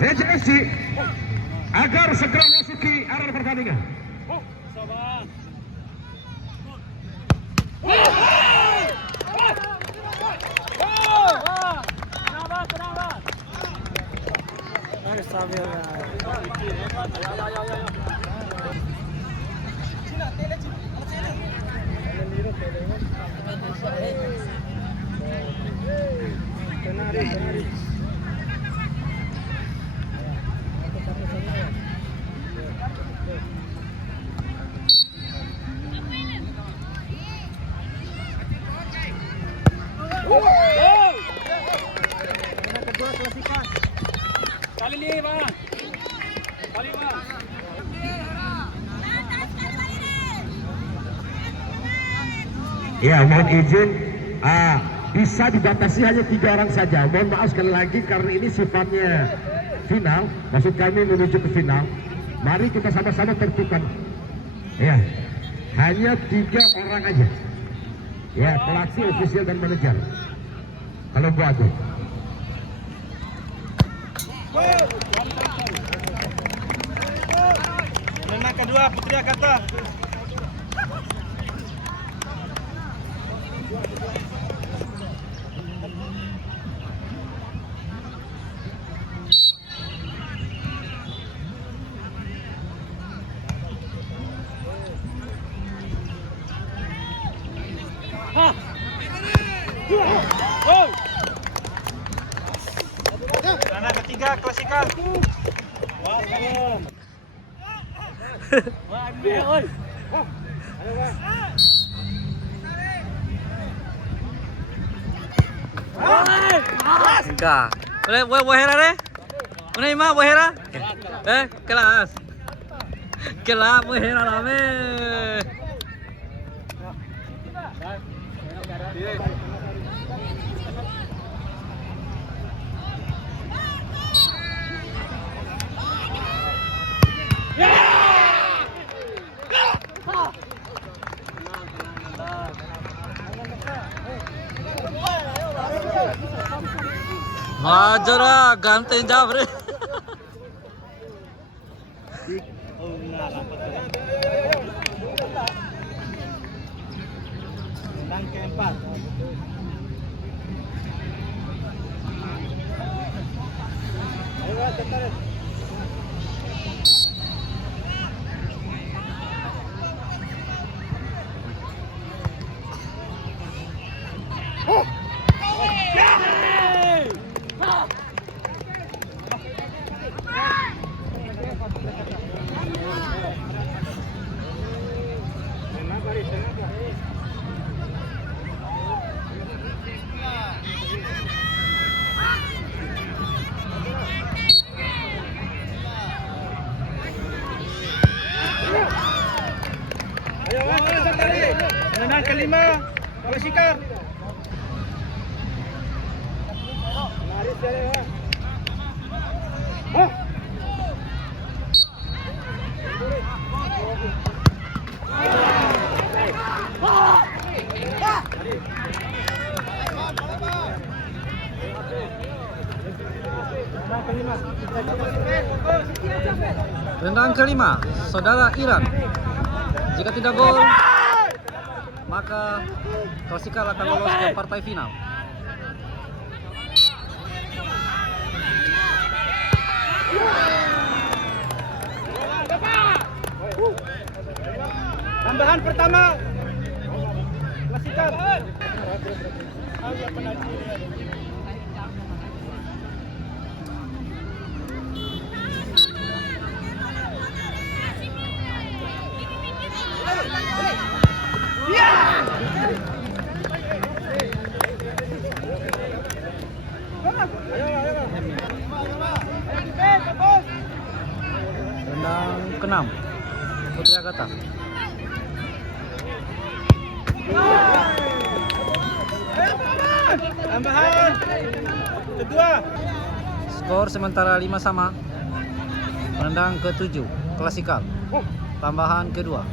CJSC agar segera masuki arena pertandingan. Ya, mohon izin, bisa dibatasi hanya 3 orang saja. Mohon maaf sekali lagi karena ini sifatnya final, maksud kami menuju ke final. Mari kita sama-sama tertibkan. Ya, hanya 3 orang aja. Ya, pelatih, ofisial dan manajer. Kalau buat aku. Menang kedua Putri Akata. Anak ketiga klasikal. Enggak. Boleh Bohera deh. Mana ima Bohera? Kelas. Kelas Bohera lame. Majora ganteng Jafri. Menang keempat. Ayo tekan. Menang kelima klasikal. Tendangan kelima, saudara Iran. Jika tidak gol, maka klasikal akan lolos ke partai final. Tambahan pertama klasikal. Tendang ke-6, Putri Agatha. Tambahan kedua. Skor sementara 5 sama. Menendang ke-7, klasikal. Tambahan kedua.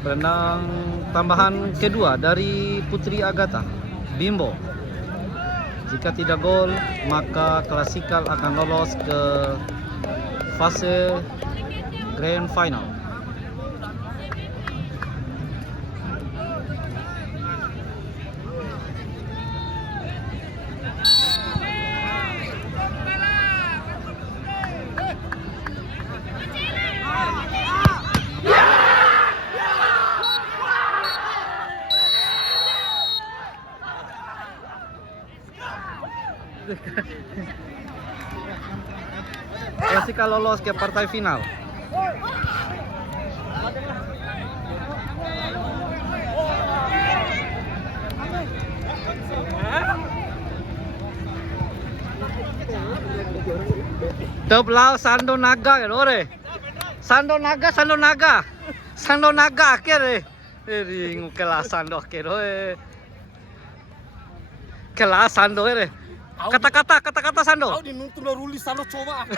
Penendang tambahan kedua dari Putri Agatha, Bimbo. Jika tidak gol, maka Klasikal akan lolos ke fase Grand Final. Klasikal lolos ke partai final. Teblau Sando Naga ya ore. Sando Naga, Sando Naga. Sando Naga akhir ring kelas Sando akhir kelas Sando Kata-kata Sando. Kau dinuntun ruli salo coba.